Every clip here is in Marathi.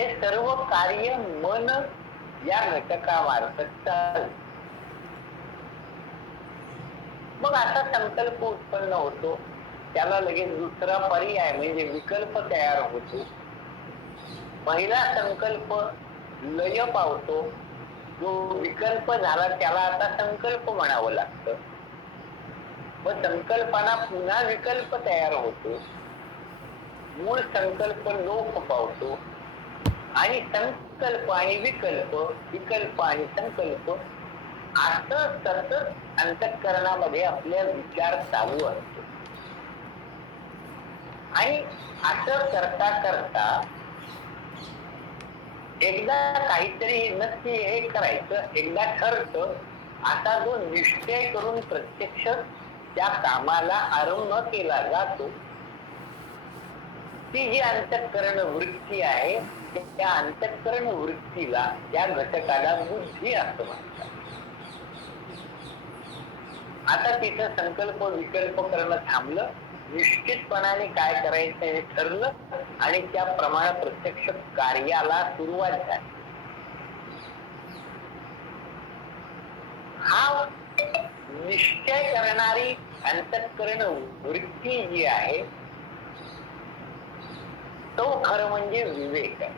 हे सर्व कार्य मन या घटकामार्फत चालते. मग असा संकल्प उत्पन्न होतो, त्याला लगेच दुसरा पर्याय म्हणजे विकल्प तयार होतो. पहिला संकल्प लय पावतो, जो विकल्प झाला त्याला आता संकल्प म्हणावं लागतं. मग संकल्पना पुन्हा विकल्प तयार होतो, मूळ संकल्प लोप पावतो आणि संकल्प आणि विकल्प, विकल्प आणि संकल्प असं सतत अंतःकरणामध्ये आपल्या विचार चालू असतो. आणि असं करता करता एकदा काहीतरी नक्की हे करायचं, एकदा ठरतं, असा जो निश्चय करून प्रत्यक्ष त्या कामाला आरंभ केला जातो, ती जी अंतःकरण वृत्ती आहे, त्या अंतःकरण वृत्तीला, त्या घटकाला बुद्धी असं म्हणतात. आता तिथं संकल्प विकल्प करणं थांबलं, निश्चितपणाने काय करायचं हे ठरलं आणि त्याप्रमाणे प्रत्यक्ष कार्याला सुरुवात झाली. हा निश्चय करणारी अंतःकरण वृत्ती जी आहे, तो खरं म्हणजे विवेक आहे.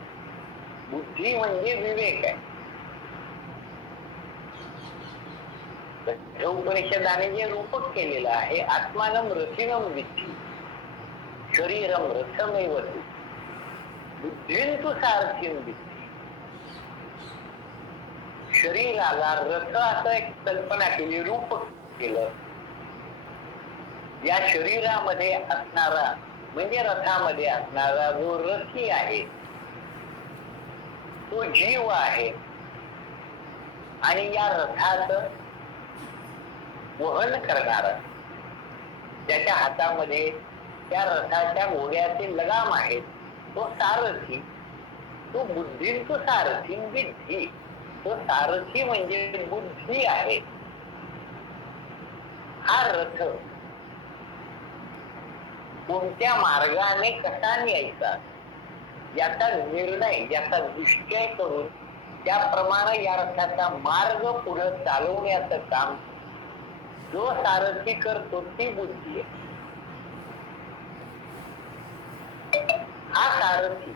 बुद्धी म्हणजे विवेक आहे. उपनिषदाने जे रूपक केलेलं आहे, आत्मानम रथिनम विद्धि शरीरम रथमेव तु बुद्धिंतु सारथीम विद्धि. शरीराला रथ असं एक कल्पना केली, रूपक केलं. या शरीरामध्ये असणारा म्हणजे रथामध्ये असणारा जो रथी आहे, तो जीव आहे आणि या रथाचं वहन करणारा, त्याच्या हातामध्ये त्या रथाच्या घोड्याचे लगाम आहेत, तो सारथी. तो बुद्धींतु सारथी विद्धि. तो सारथी म्हणजे बुद्धी आहे. हा रथ कोणत्या मार्गाने कसा न्यायचा याचा निर्णय, याचा निश्चय करून त्याप्रमाणे या रथाचा मार्ग पुढे चालवण्याचं काम जो सारथी करतो, ती बुद्धी आहे. हा सारथी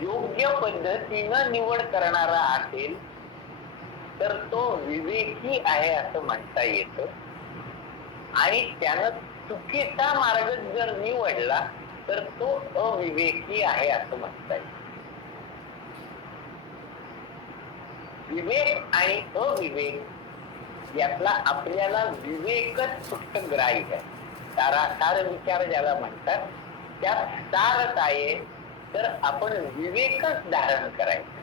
योग्य पद्धतीनं निवड करणारा असेल तर तो विवेकी आहे असं म्हणता येतं. आणि त्यानं चुकीचा मार्ग जर निवडला तर तो अविवेकी आहे असं म्हणता येईल. विवेक आणि अविवेक यातला आपल्याला विवेकच फक्त ग्राह्य आहे. सार विचार ज्याला म्हणतात, त्यात सार काय तर आपण विवेकच धारण करायचं.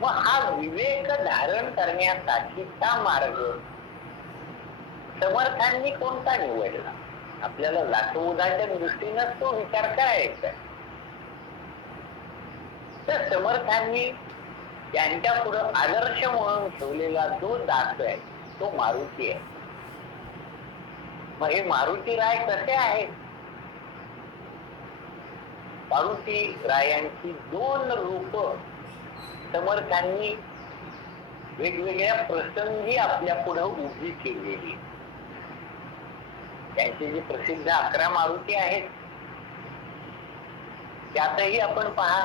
मग हा विवेक धारण करण्यासाठीचा मार्ग समर्थांनी कोणता निवडला? आपल्याला लाथोदाच्या दृष्टीनं तो विचार करायचा. तर समर्थांनी त्यांच्या पुढं आदर्श म्हणून ठेवलेला जो दास आहे, तो मारुती आहे. मग हे मारुती राय कसे आहेत? मारुती रायांची दोन रूप समर्थांनी वेगवेगळ्या प्रसंगी आपल्या पुढे उभी केलेली. त्यांचे जे प्रसिद्ध 11 मारुती आहेत, त्यातही आपण पहा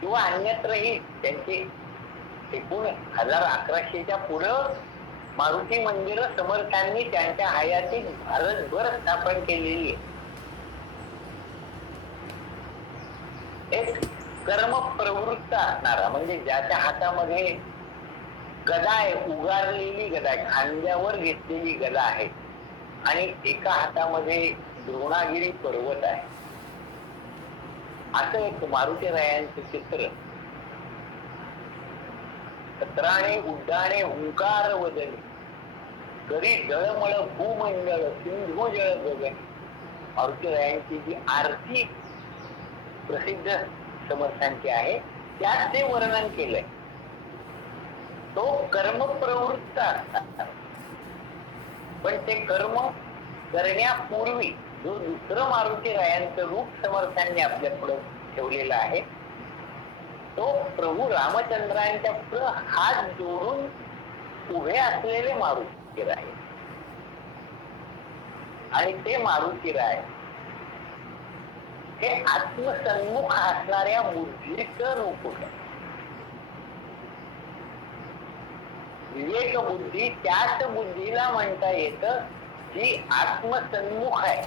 किंवा अन्यत्रही त्यांचे एकूण 1100च्या पुढं मारुती मंदिरं समर्थांनी त्यांच्या हयातीत भारतभर स्थापन केलेली आहे. एक कर्म प्रवृत्त असणारा, म्हणजे ज्याच्या हातामध्ये गदा आहे, उगारलेली गदा आहे, खांद्यावर घेतलेली गदा आहे आणि एका हातामध्ये द्रोणागिरी पर्वत आहे, असं एक मारुती रायांचं चित्र. सत्राणे उड्डाणे हुंकार वदनी करी जळमळ भूमंडळ सिंधू जळ गगन. मारुती रायांची जी आरती प्रसिद्ध समर्थांची आहे, त्यात ते वर्णन केलंय. तो कर्म प्रवृत्त असतात, पण ते कर्म करण्यापूर्वी जो दुसरं मारुती रायांचं रूप समर्थांनी आपल्या पुढे ठेवलेला आहे, तो प्रभू रामचंद्रांच्या पुढे हात जोडून उभे असलेले मारुती राय. आणि ते मारुती राय हे आत्मसन्मुख असणाऱ्या बुद्धीचं रूप होतं. विवेक बुद्धी त्याच बुद्धीला म्हणता येतं जी आत्मसन्मुख आहे.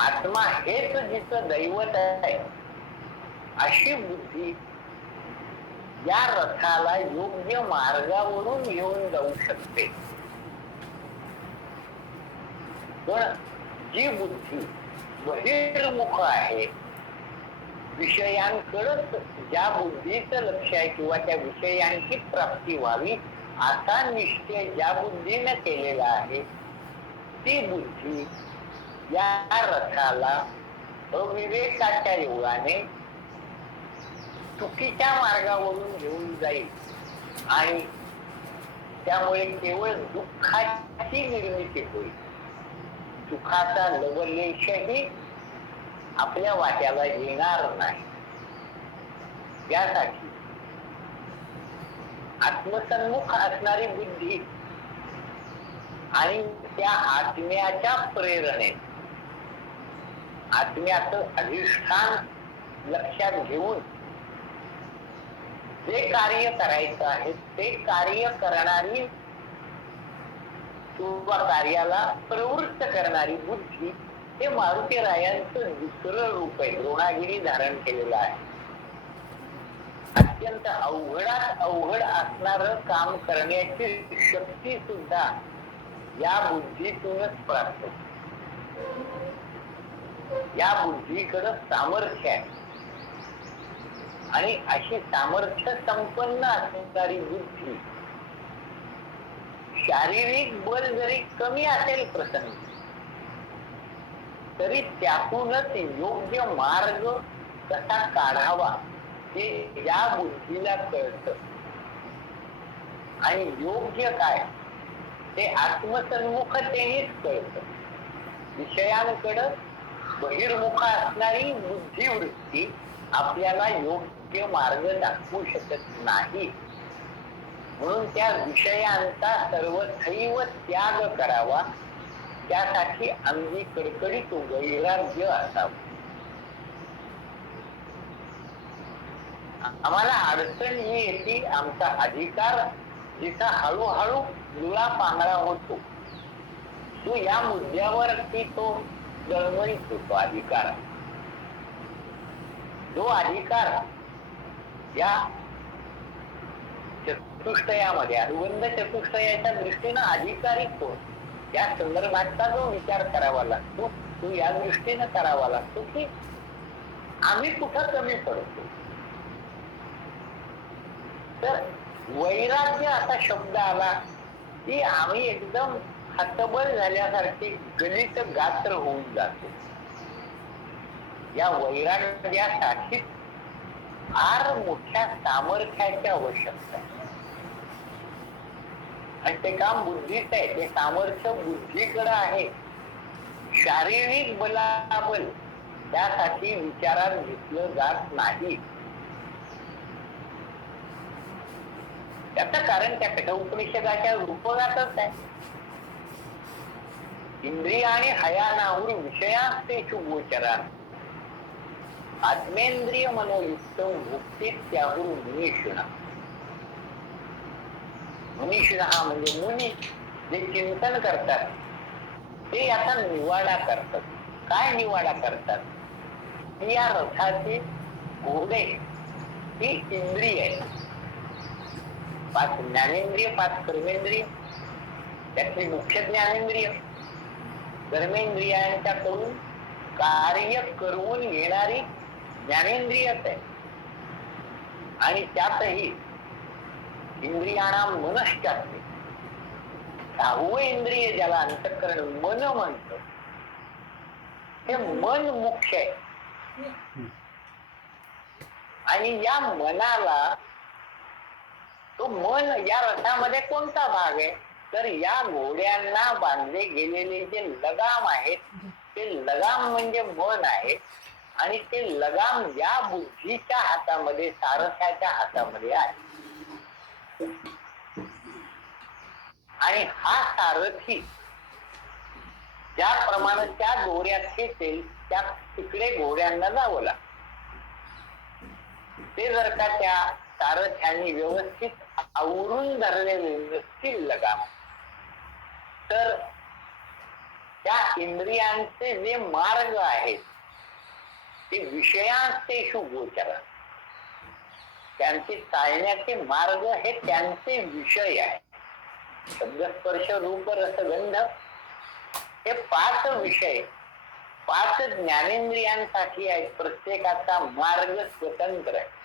आत्मा हेच जिचं दैवत आहे, अशी बुद्धी या रथाला योग्य मार्गावरून घेऊन जाऊ शकते. पण जी बुद्धी बहिर्मुख आहे, विषयांकडेच ज्या बुद्धीचं लक्ष आहे किंवा त्या विषयांची प्राप्ती व्हावी असा निश्चय ज्या बुद्धीने केलेला आहे, ती बुद्धी या रथाला अविवेकाच्या योगाने चुकीच्या मार्गावरून घेऊन जाईल आणि त्यामुळे केवळ दुःखाची निर्मिती होईल. सुखाचा लवलेशही आपल्या वाट्याला येणार नाही. यासाठी आत्मसन्मुख असणारी बुद्धी आणि त्या आत्म्याच्या प्रेरणे, आत्म्याचं अधिष्ठान लक्षात घेऊन जे कार्य करायचं आहे ते कार्य करणारी किंवा कार्याला प्रवृत्त करणारी बुद्धी हे मारुती रायांचं दुसरं रूप आहे, द्रोणागिरी धारण केलेलं आहे. अत्यंत अवघडात अवघड असणार काम करण्याची शक्ती सुद्धा या बुद्धीतूनच प्राप्त होते. या बुद्धीकडे सामर्थ्य आहे आणि अशी सामर्थ्य संपन्न असणारी बुद्धी शारीरिक बल जरी कमी असेल प्रसंगी, तरी त्यातूनच योग्य मार्ग कसा काढावा हे या बुद्धीला कळतं. आणि योग्य काय ते आत्मसन्मुखतेनेच कळतं. विषयांकडे बहिर्मुख असणारी बुद्धिवृत्ती आपल्याला योग्य मार्ग दाखवू शकत नाही. म्हणून त्या विषयांचा सर्वथैव त्याग करावा. त्यासाठी अंगी कडकडीत वैराग्य असावं. आम्हाला अडचण ही येते, आमचा अधिकार जिथं हळूहळू लुळा पांगळा होतो, तो या मुद्द्यावरती तो दळमळीत होतो. अधिकार, जो अधिकार या चतुष्टयामध्ये अनुबंध चतुष्टयाच्या दृष्टीनं अधिकारी कोण या संदर्भाचा जो विचार करावा लागतो तो या दृष्टीनं करावा लागतो की आम्ही कुठं कमी पडतो. तर वैराग्य असा शब्द आला की आम्ही एकदम हतबल झाल्यासारखे गलित गात्र होऊन जातो. या वैराग्यासाठी फार मोठ्या सामर्थ्याची आवश्यकता आहे आणि ते काम बुद्धीच आहे. ते सामर्थ्य बुद्धीकडे आहे. शारीरिक बलाबल त्यासाठी विचारात घेतलं जात नाही. त्याचं कारण त्या कठोपनिषदाच्या रूपकातच आहे. इंद्रियाने हयानाहुर विषयास्तेषु गोचरान् आत्मेंद्रिय मनोयुक्त मुक्तीत त्याहुर मुनीषिणा. मुनीषिणा हा म्हणजे मुनी जे चिंतन करतात ते याचा निवाडा करतात. काय निवाडा करतात? या रथाचे घोडे ही इंद्रिय आहे. 5 ज्ञानेंद्रिय, 5 कर्मेंद्रिय. त्यातली मुख्य ज्ञानेंद्रिय कर्मेंद्रियांच्याकडून कार्य करून घेणारी ज्ञानेंद्रियच आहे. आणि त्यातही इंद्रियांना मनश्चात्य 6वं इंद्रिय ज्याला अंतःकरण मन म्हणतं, हे मन मुख्य आहे. आणि या मनाला तो मन या रथामध्ये कोणता भाग आहे? तर या घोड्यांना बांधले गेलेले जे लगाम आहेत ते लगाम म्हणजे मन आहे आणि ते लगाम या बुद्धीच्या हातामध्ये, सारथ्याच्या हातामध्ये आहे. आणि हा सारथी ज्याप्रमाणे त्या दोऱ्यात खेचेल त्या तिकडे घोड्यांना जावं लागतं. ते जर का त्या सारथ्याने व्यवस्थित आवरून धरलेले नसतील लगाम, तर त्या इंद्रियांचे जे मार्ग आहेत ते विषयांतेषु गोचर, त्यांचे चालण्याचे मार्ग हे त्यांचे विषय आहे. शब्द, स्पर्श, रूप, रस, गंध हे 5 विषय 5 ज्ञानेंद्रियांसाठी आहेत. प्रत्येकाचा मार्ग स्वतंत्र आहे.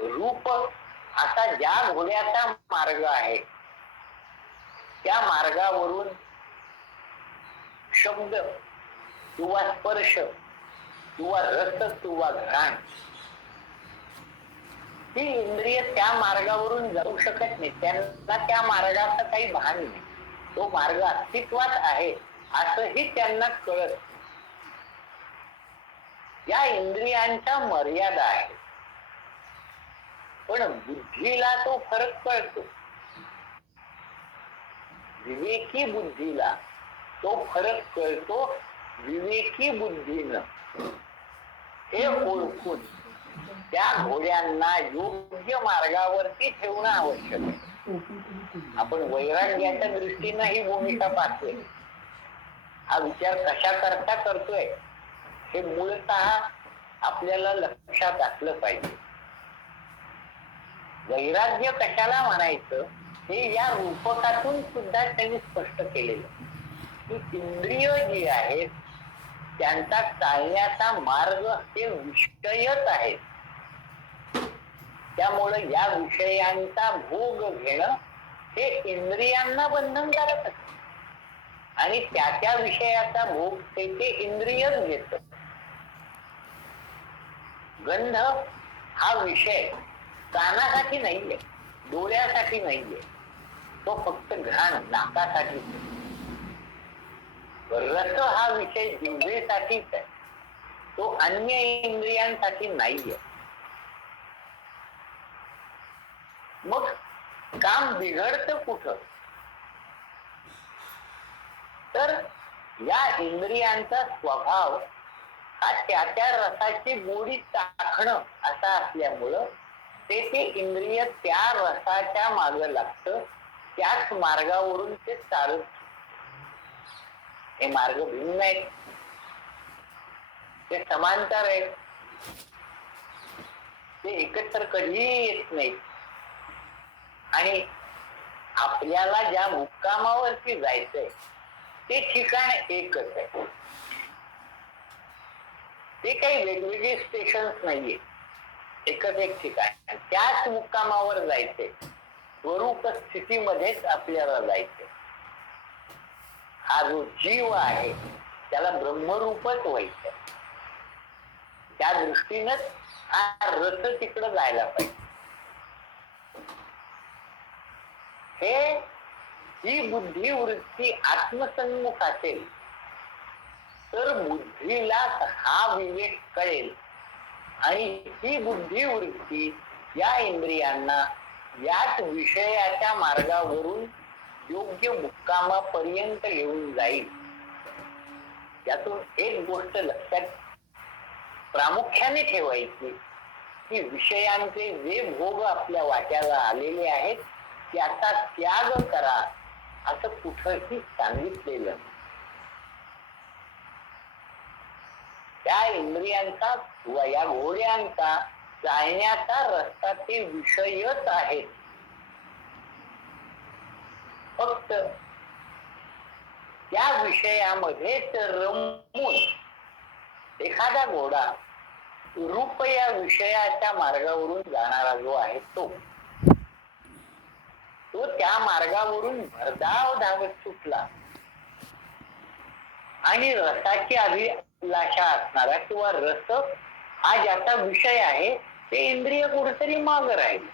रूप असा ज्या घोड्याचा मार्ग आहे त्या मार्गावरून शब्द किंवा स्पर्श किंवा रस किंवा घ्राण ही इंद्रिय त्या मार्गावरून जाऊ शकत नाही. त्यांना त्या मार्गाचं काही भान नाही. तो मार्ग अस्तित्वात आहे असंही त्यांना कळत. या इंद्रियांच्या मर्यादा आहे, पण बुद्धीला तो फरक कळतो. विवेकी बुद्धीला तो फरक कळतो. विवेकी बुद्धीनं हे ओळखून त्या घोड्यांना योग्य मार्गावरती ठेवणं आवश्यक आहे. आपण वैराग्याच्या दृष्टीनं ही भूमिका पाहतोय. हा विचार कशा करता करतोय हे मूळतः आपल्याला लक्षात असलं पाहिजे. वैराग्य कशाला म्हणायचं हे या रूपकातून सुद्धा त्यांनी स्पष्ट केलेलं की इंद्रिय जी आहेत त्यांचा चालण्याचा मार्ग हे विषयच आहे. त्यामुळे या विषयांचा भोग घेणं हे इंद्रियांना बंधनकारक असतं आणि त्या विषयाचा भोग ते इंद्रियच घेत. गंध हा विषय कानासाठी नाहीये, डोळ्यासाठी नाहीये, तो फक्त घ्राण नाकासाठी. रस हा विषय जिव्हेसाठीच आहे, तो अन्य इंद्रियांसाठी नाहीये. मग काम बिघडतं कुठं? तर या इंद्रियांचा स्वभाव हा त्या रसाची गोडी चाखणं असा असल्यामुळं ते इंद्रिय त्या रसाच्या मागं लागतं. त्याच मार्गावरून ते चालत. हे मार्ग भिन्न आहेत, ते समांतर आहेत, ते एकत्र कधीही येत नाहीत. आणि आपल्याला ज्या मुक्कामावरती जायचंय ते ठिकाण एकच आहे. ते काही वेगवेगळे स्टेशन्स नाहीये, एकच एक ठिकाण. त्याच मुक्कामावर जायचंय, स्वरूप स्थितीमध्येच आपल्याला जायचंय. हा जो जीव आहे त्याला ब्रह्मरूपच व्हायचं. त्या दृष्टीनंच हा रथ तिकडं जायला पाहिजे. ही बुद्धिवृत्ती आत्मसन्मुख असेल तर बुद्धीला हा विवेक कळेल आणि ही बुद्धिवृत्ती या इंद्रियांना याच विषयाच्या मार्गावरून योग्य मुक्कामापर्यंत घेऊन जाईल. यातून एक गोष्ट लक्षात प्रामुख्याने ठेवायची की विषयांचे जे भोग आपल्या वाट्याला आलेले आहेत त्याचा त्याग करा असं कुठंही सांगितलेलं. त्या इंद्रियांचा किंवा या घोड्यांचा चालण्याचा रस्ता ते विषयच आहेत. फक्त त्या विषयामध्येच रमून एखादा घोडा रूप या विषयाच्या मार्गावरून जाणारा जो आहे तो त्या मार्गावरून भरधाव धावत सुटला आणि रसाची अभिलाषा असणारा किंवा रस हा ज्याचा विषय आहे ते इंद्रिय कुठेतरी माग राहील.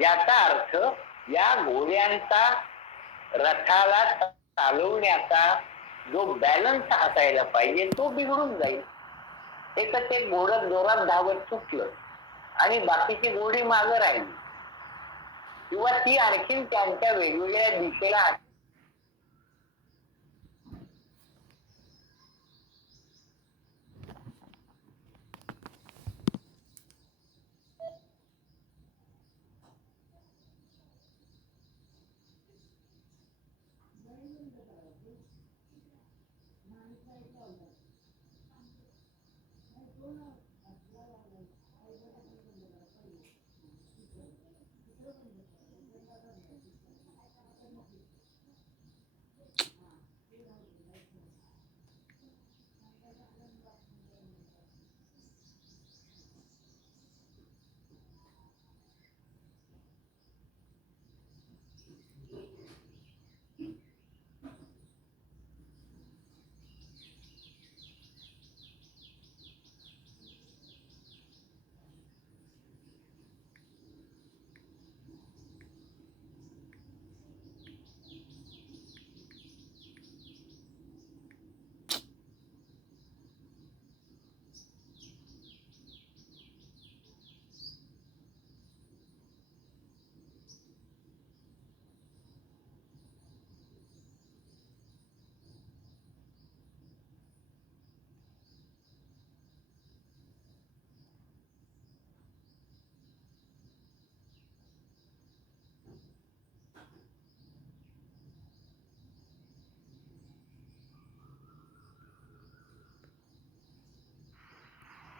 याचा अर्थ या घोड्यांचा रथाला चालवण्याचा जो बॅलन्स असायला पाहिजे तो बिघडून जाईल. एकच एक घोडं जोरात धावत चुकलं आणि बाकीची घोडी मागं राहिली किंवा ती आणखीन त्यांच्या वेगवेगळ्या दिशेला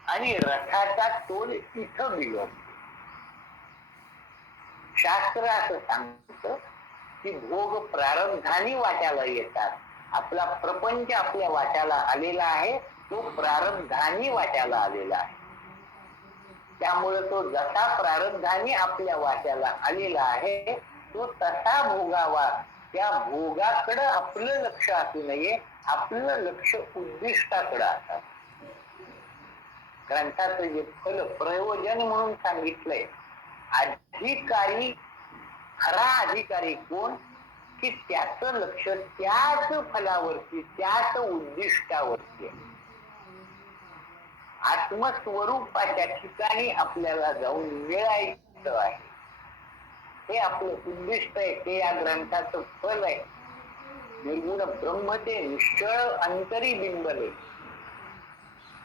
आणि रथाचा तोल इथं बिघडतो. शास्त्र असं सांगतं की भोग प्रारब्धानी वाट्याला येतात. आपला प्रपंच आपल्या वाट्याला आलेला आहे, तो प्रारब्धानी वाट्याला आलेला आहे. त्यामुळे तो जसा प्रारब्धानी आपल्या वाट्याला आलेला आहे तो तसा भोगावा. त्या भोगाकडे आपलं लक्ष असू नये, आपलं लक्ष उद्दिष्टाकडे असावं. ग्रंथाचं जे फल प्रयोजन म्हणून सांगितलंय, अधिकारी खरा अधिकारी कोण की त्याचं लक्ष त्याच फलावरती, त्याच उद्दिष्टावरती आहे. आत्मस्वरूपाच्या ठिकाणी आपल्याला जाऊन मिळायचं आहे, हे आपलं उद्दिष्ट आहे. ते या ग्रंथाचं फल आहे. निर्गुण ब्रह्म ते निश्चळ अंतरी बिंबले.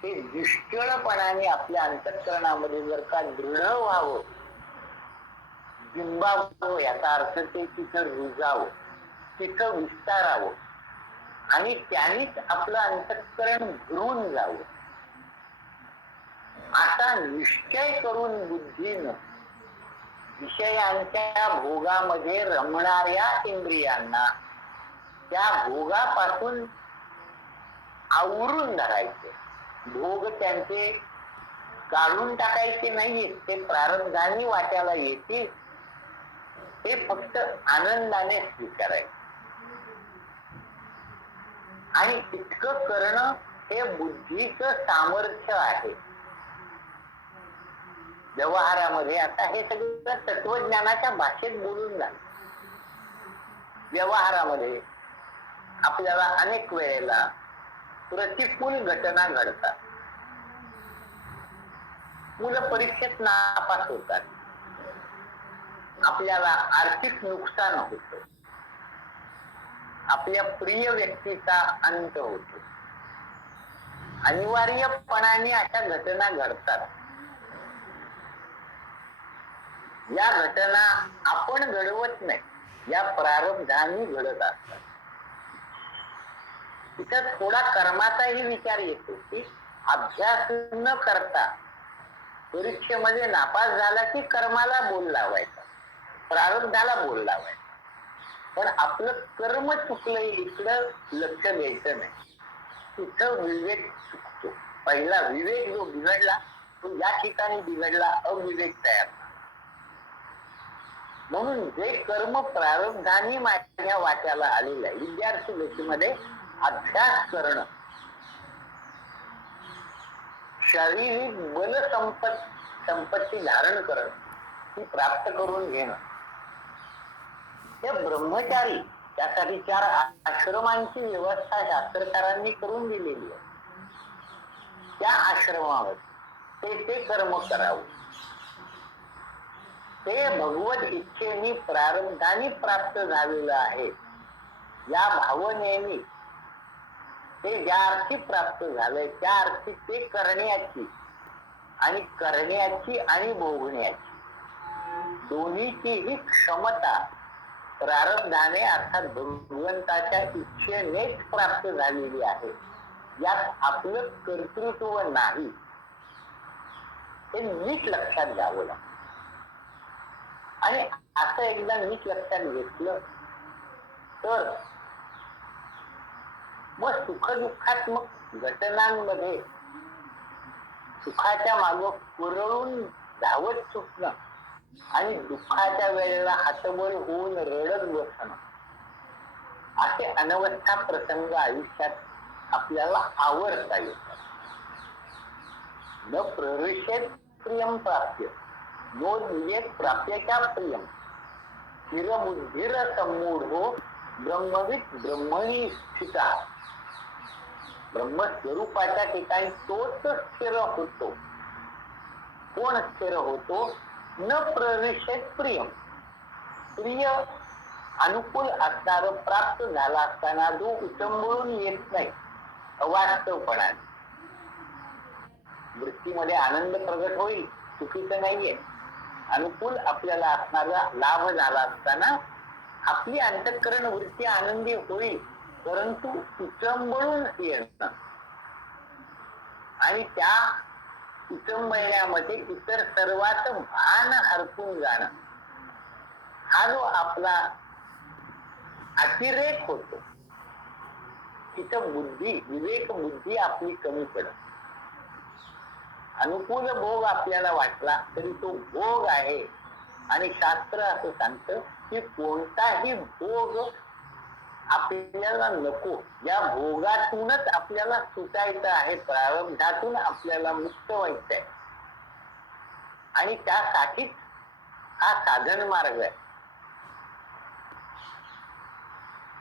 ते निश्चळपणाने आपल्या अंतःकरणामध्ये जर का दृढ व्हावं, बिंबावं, याचा अर्थ ते तिथं रुजावं, तिथं विस्तारावं आणि त्यानेच आपलं अंतःकरण भरून जावं, असा निश्चय करून बुद्धीनं विषयांच्या भोगामध्ये रमणाऱ्या इंद्रियांना त्या भोगापासून आवरून धरायचे. भोग त्यांचे काढून टाकायचे नाहीये, ते प्रारब्धानी वाट्याला येतील, ते फक्त आनंदाने स्वीकारायचे. आणि इतकं करणं हे बुद्धीचं सामर्थ्य आहे. व्यवहारामध्ये आता हे सगळं तत्वज्ञानाच्या भाषेत बोलून झालं. व्यवहारामध्ये आपल्याला अनेक वेळेला प्रतिकूल घटना घडतात. मुलं परीक्षेत नापास होतात, आपल्याला आर्थिक नुकसान होतं, आपल्या प्रिय व्यक्तीचा अंत होतो. अनिवार्यपणाने अशा घटना घडतात. या घटना आपण घडवत नाही, या प्रारब्धाने घडत असतात. तिथं थोडा कर्माचाही विचार येतो की अभ्यास न करता परीक्षेमध्ये नापास झाला की कर्माला बोल लावायचा, प्रारब्धाला बोल लावायचा. पण आपलं कर्म चुकलंय इकडं लक्ष द्यायचं नाही. तिथं विवेक चुकतो. पहिला विवेक जो बिघडला तो या ठिकाणी बिघडला, अविवेक तयार. म्हणून जे कर्म प्रारब्धानी माझ्या वाट्याला आलेलं आहे, विद्यार्थी व्यक्तीमध्ये अभ्यास करणं, शारीरिक बल संपत्ती धारण करणं, ती प्राप्त करून घेणं. हे ब्रह्मचारी त्यासाठी 4 आश्रमांची व्यवस्था शास्त्रकारांनी करून दिलेली आहे. त्या आश्रमामध्ये ते कर्म करावं. ते भगवत इच्छेने प्रारब्धाने प्राप्त झालेलं आहे. या भावनेने ते ज्या अर्थी प्राप्त झालंय त्या अर्थी ते करण्याची आणि भोगण्याची दोन्हीचीही क्षमता प्रारब्धाने अर्थात भगवंताच्या इच्छेनेच प्राप्त झालेली आहे. यात आपलं कर्तृत्व नाही, हे नीट लक्षात घ्यावं लागतं. आणि असं एकदा नीट लक्षात घेतलं तर मग सुखदुःखात्मक घटनांमध्ये सुखाच्या मागं कुरळून धावत सुटणं आणि दुःखाच्या वेळेला हतबल होऊन रडत बसणं असे अनवस्था प्रसंग आयुष्यात आपल्याला आवडता येतात. न प्रविशेत प्रियम प्राप्य नो नियेत प्राप्यच्या प्रियम स्थिरबुद्धिर सम्मूढो ब्रह्मविद ब्रह्मणी स्थिता. ब्रह्मस्वरूपाच्या ठिकाणी तोच स्थिर होतो. कोण स्थिर होतो? न प्रविशेत प्रियम, प्रिय अनुकूल असणार प्राप्त झाला असताना जो उचंबळून येत नाही अवास्तवपणाने. वृत्तीमध्ये आनंद प्रगट होईल, चुकीचं नाहीये. अनुकूल आपल्याला असणारा लाभ झाला असताना आपली अंतःकरण वृत्ती आनंदी होईल, परंतु उचंबळून येणं आणि त्या उचंबळण्यामध्ये इतर सर्वात भान हरपून जाणं हा जो आपला अतिरेक होतो, तिथं विवेक बुद्धी आपली कमी पडत. अनुकूल भोग आपल्याला वाटला तरी तो भोग आहे. आणि शास्त्र असं सांगतं की कोणताही भोग आपल्याला नको, या भोगातूनच आपल्याला सुटायचं आहे, प्रारब्धातून आपल्याला मुक्त व्हायचं आहे. आणि त्यासाठीच हा साधन मार्ग आहे.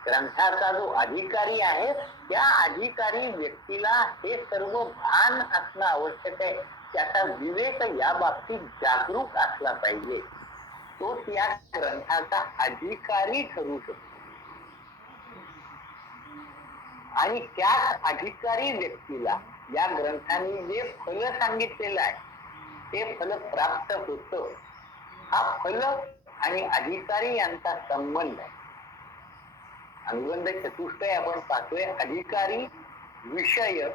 ग्रंथाचा जो अधिकारी आहे त्या अधिकारी व्यक्तीला हे सर्व भान असणं आवश्यक आहे. त्याचा विवेक या बाबतीत जागरूक असला पाहिजे. तोच या ग्रंथाचा अधिकारी ठरू शकतो. आणि त्याच अधिकारी व्यक्तीला या ग्रंथाने जे फल सांगितलेलं आहे ते फल प्राप्त होतं. हा फल आणि अधिकारी यांचा संबंध आहे. अनुबंध चतुष्टय आपण पाहतोय. अधिकारी, विषय,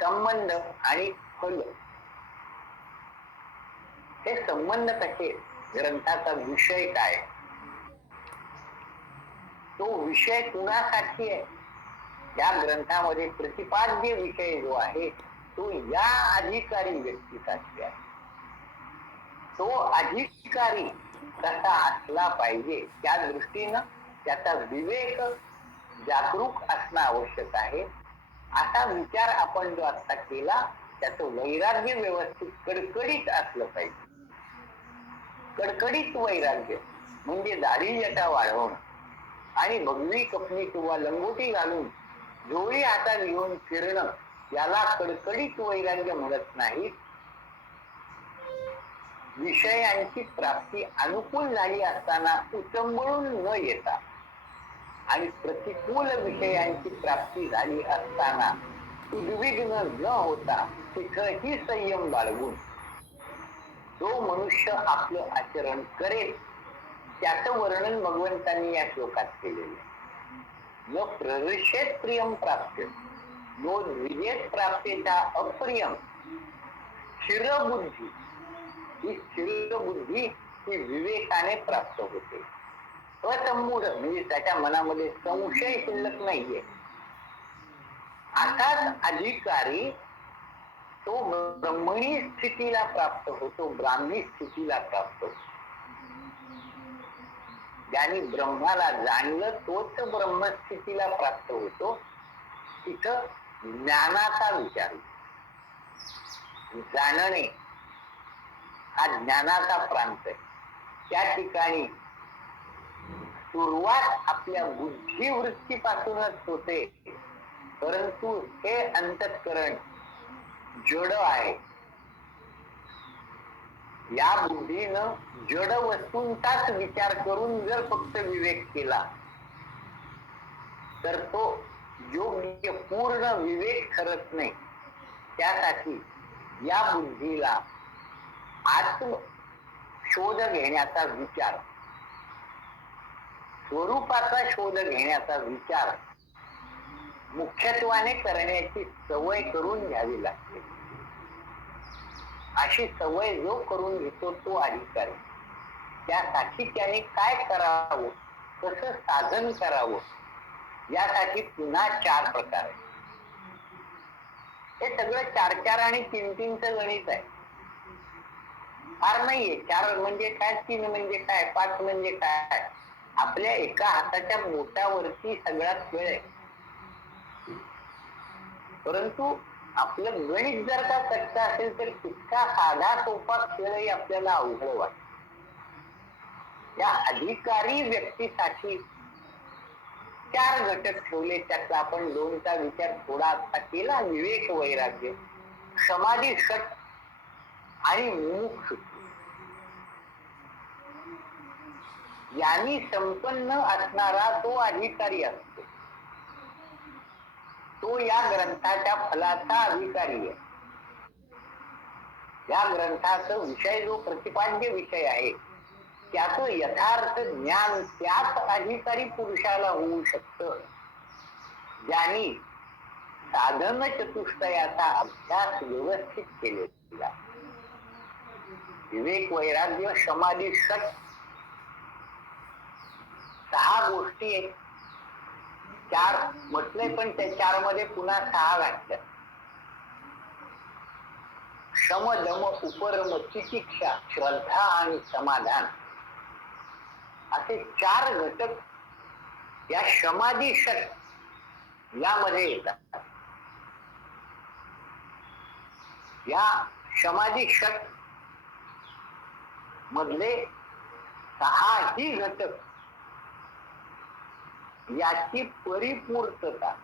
संबंध आणि फल हे संबंध कसे? ग्रंथाचा विषय काय, तो विषय कुणासाठी आहे? या ग्रंथामध्ये प्रतिपाद्य विषय जो आहे तो या अधिकारी व्यक्तीसाठी आहे. तो अधिकारी कसा असला पाहिजे त्या दृष्टीनं त्याचा विवेक जागरूक असणं आवश्यक आहे. असा विचार आपण जो आता केला त्याचं वैराग्य व्यवस्थित कडकडीत असलं पाहिजे. कडकडीत वैराग्य म्हणजे दाढी जटा वाढवणं आणि भगवी कपनी किंवा लंगोटी घालून जोडी हातात घेऊन फिरणं याला कडकडीत वैराग्य म्हणत नाही. विषयांची प्राप्ती अनुकूल झाली असताना उचंबळून न येता आणि प्रतिकूल विषयांची प्राप्ती झाली असताना उद्विग्न न होता तिथंही संयम बाळगून जो मनुष्य आपलं आचरण करेल त्याचं वर्णन भगवंतांनी या श्लोकात केलेलं आहे. न प्रविशेत प्रियम प्राप्य नो द्विजेत प्राप्येचा अप्रियम स्थिरबुद्धी. ही स्थिरबुद्धी ही विवेकाने प्राप्त होते. असंमूढ म्हणजे त्याच्या मनामध्ये संशय शिल्लक नाहीये. असाच अधिकारी तो ब्रह्मणी स्थितीला प्राप्त होतो, ब्राह्मी स्थितीला प्राप्त होतो. ज्यांनी ब्रह्माला जाणलं तोच ब्रह्मस्थितीला प्राप्त होतो. तिथं ज्ञानाचा विचार, जाणणे हा ज्ञानाचा प्रांत आहे. त्या ठिकाणी सुरुवात आपल्या बुद्धिवृत्तीपासूनच होते, परंतु हे अंतःकरण जड आहे. या बुद्धीनं जड वस्तूंचाच विचार करून जर फक्त विवेक केला तर तो योग्य पूर्ण विवेक ठरत नाही. त्यासाठी या बुद्धीला आत्म शोध घेण्याचा विचार, स्वरूपाचा शोध घेण्याचा विचार मुख्यत्वाने करण्याची सवय करून घ्यावी लागते. अशी सवय जो करून घेतो तो अधिकारी. त्यासाठी त्याने काय करावं, कसं साधन करावं, यासाठी पुन्हा 4 प्रकार आहेत. हे सगळं 4 आणि 3चं गणित आहे. फार नाहीये. 4 म्हणजे काय, 3 म्हणजे काय, 5 म्हणजे काय. आपल्या एका हाताच्या बोटावरती सगळा खेळ आहे. परंतु आपलं गणित जर का कच्चा असेल तर इतका साधा सोपा खेळही आपल्याला अवघड वाटतो. या अधिकारी व्यक्तीसाठी 4 घटक ठेवले. त्यातला आपण 2चा विचार थोडा आता केला. विवेक, वैराग्य, समाधी, षट आणि मुमुक्षु. यांनी संपन्न असणारा तो अधिकारी असतो. तो या ग्रंथाच्या फलाचा अधिकारी आहे. या ग्रंथाचा विषय जो प्रतिपाद्य विषय आहे त्याचं यथार्थ ज्ञान त्याच अधिकारी पुरुषाला होऊ शकतं ज्यांनी साधन चतुष्टयाचा अभ्यास व्यवस्थित केलेला. विवेक, वैराग्य, समाधी, षट 6 गोष्टी आहेत. 4 म्हटले पण त्या 4 मध्ये पुन्हा 6 घातल्या. शम, दम, उपरम, तितिक्षा, श्रद्धा आणि समाधान असे 4 घटक या समाधी षट यामध्ये येतात. या समाधी षट मधले 6ही घटक याची परिपूर्तता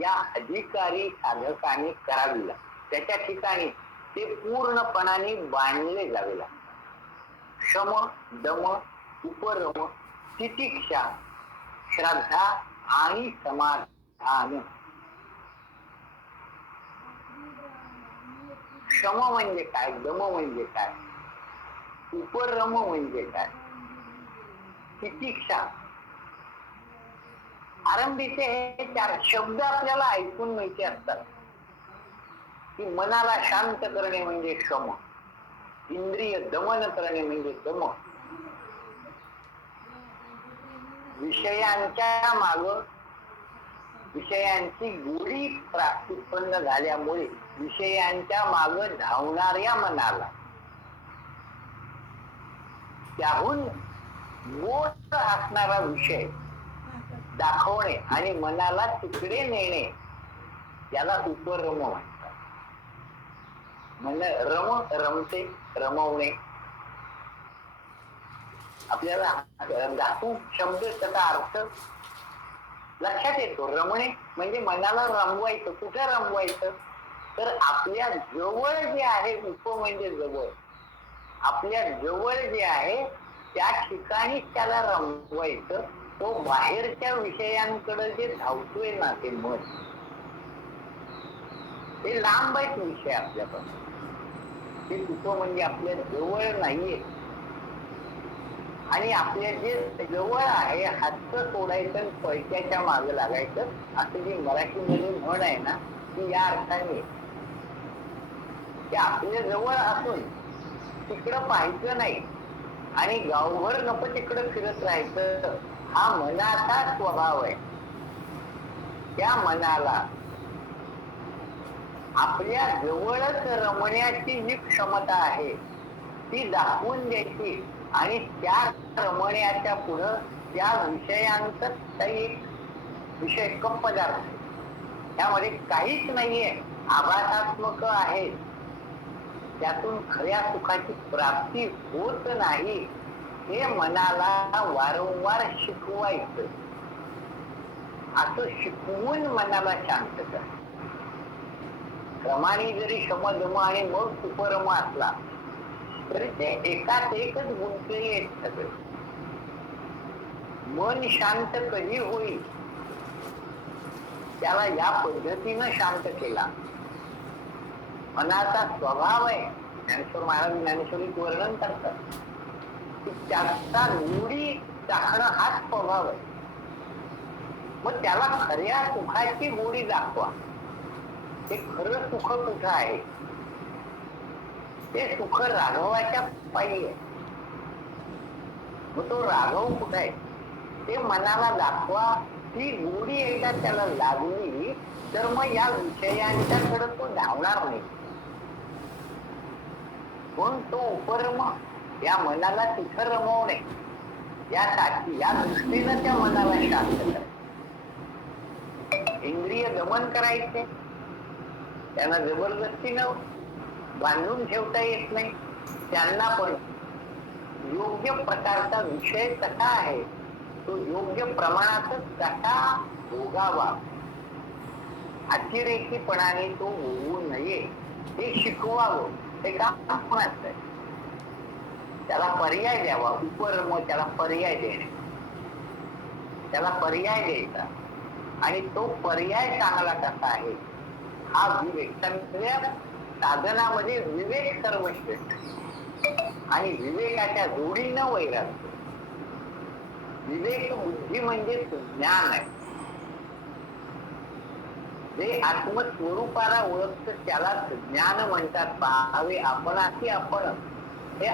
या अधिकारी साधकाने करावी लागते. त्याच्या ठिकाणी ते पूर्णपणाने बांधले जावे लागते. शम, दम, उपरम, तितिक्षा, श्रद्धा आणि समाधान. शम म्हणजे काय, दम म्हणजे काय, उपरम म्हणजे काय, तितिक्षा. आरंभीचे हे 4 शब्द आपल्याला ऐकून माहिती असतात की मनाला शांत करणे म्हणजे शम, इंद्रिय दमन करणे म्हणजे दम. विषयांच्या माग विषयांची गोडी उत्पन्न झाल्यामुळे विषयांच्या माग धावणाऱ्या मनाला त्याहून गोड असणारा विषय दाखवणे आणि मनाला तिकडे नेणे याला उपरम म्हणतात. मन रमते, रमवणे. आपल्याला धातू शब्द त्याचा अर्थ लक्षात येतो. रमणे म्हणजे मनाला रमवायचं. कुठे रमवायचं तर आपल्या जवळ जे आहे, उप म्हणजे जवळ, आपल्या जवळ जे आहे त्या ठिकाणी त्याला रमवायचं. तो बाहेरच्या विषयांकडे जे धावतोय ना ते मन, हे लांब आहेत विषय आपल्यापासून. ते उप म्हणजे आपल्या जवळ नाहीये. आणि आपल्या जे जवळ आहे हात सोडायचं आणि पळत्याच्या मागे लागायचं असं जी मराठीमध्ये म्हण आहे ना, ती या अर्थाने ते आपल्या जवळ असून तिकडं पाहायचं नाही आणि गावभर नको तिकडं फिरत राहायचं. हा मनाचा स्वभाव आहे. त्या मनाला आपल्या जवळच रमण्याची जी क्षमता आहे ती दाखवून द्यायची आणि त्या रमण्याच्या पुढं त्या विषयांचं काही एक विषय पदार्थ त्यामध्ये काहीच नाहीये, आभासात्मक आहे, त्यातून खऱ्या सुखाची प्राप्ती होत नाही हे मनाला वारंवार शिकवायचं. असं शिकवून मनाला शांत कर. क्रमाने जरी शमधम आणि मग सुपरम असला तरी ते एकात एकच गुंतलेले आहेत सगळे. मन शांत कधी होईल त्याला या पद्धतीनं शांत केला. मनाचा स्वभाव आहे, ज्ञानेश्वर महाराज ज्ञानेश्वरीत वर्णन करतात की त्याचा निवडी चाकणं हाच स्वभाव आहे. मग त्याला खऱ्या सुखाची गोडी दाखवा. ते खरं सुख कुठं आहे? ते सुख राघवाच्या पायी आहे. मग तो राघव कुठं आहे ते मनाला दाखवा. ती गोडी एकदा त्याला लागली तर मग या विषयांच्याकडे तो धावणार नाही. पण तो उपरम या मनाला तिथं रमवणे यासाठी या दृष्टीनं त्या मनाला शांत करायचं. इंद्रिय दमन करायचे, त्यांना जबरदस्तीनं बांधून ठेवता येत नाही. त्यांना पण योग्य प्रकारचा विषय कसा आहे तो योग्य प्रमाणातच कसा भोगावा, अतिरेकीपणाने तो होऊ नये हे शिकवावं. हे काम आपणच आहे. त्याला पर्याय द्यावा. उपरम त्याला पर्याय देणे, त्याला पर्याय द्यायचा. आणि तो पर्याय चांगला कसा आहे हा विवेक. सगळ्या साधनामध्ये विवेक सर्वश्रेष्ठ आणि विवेकाच्या जोडीनं वैराग्य. विवेक बुद्धी म्हणजे ज्ञान आहे. जे आत्मस्वरूपाला ओळखतं त्याला ज्ञान म्हणतात. पाहावे आपणाशी आपण